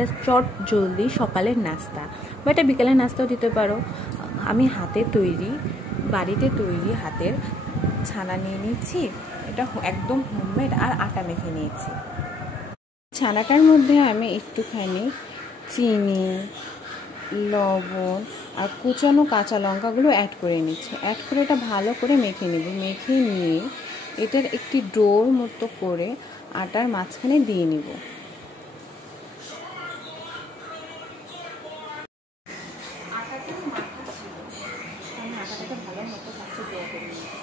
একটা চট জলদি সকালের নাস্তা বা এটা বিকেলের নাস্তাও দিতে পারো। আমি বাড়িতে তৈরি হাতের ছানা নিয়ে নিচ্ছি। এটা একদম হোমমেড আর আটা মেখে নিয়েছি। ছানাটার মধ্যে আমি একটুখানি চিনি, লবণ আর কুচানো কাঁচা লঙ্কাগুলো অ্যাড করে নিচ্ছি। অ্যাড করে এটা ভালো করে মেখে নেব। মেখে নিয়ে এটার একটি ডোর মতো করে আটার মাঝখানে দিয়ে নিব। আটাটাকে ভালো মতো ফার্স্টে ডো করে নিচ্ছি।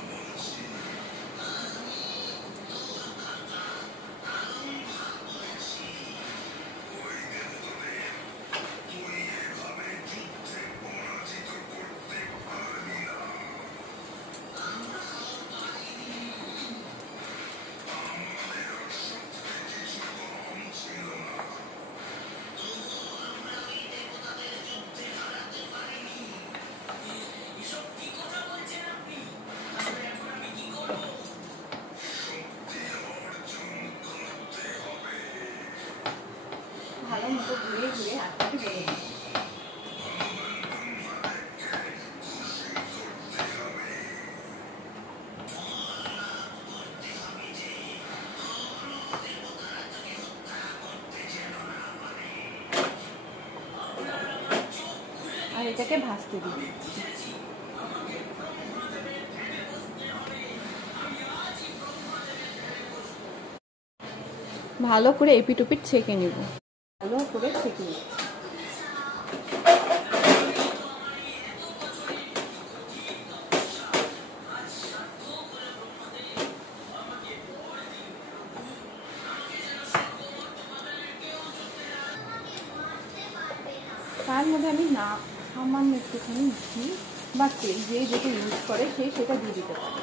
ভালো মতো ঘুরে ঘুরে আটাটাকে বেলে নিই। আর এটাকে ভাজতে দিই। ভালো করে এপিট ওপিট ছেঁকে নিব। ভালো করে ছেঁকে নিচ্ছি। তার মধ্যে আমি সামান্য একটুখানি ঘি বা তেল যে যেটা ইউজ করে সেটা দিয়ে দিতে পারি।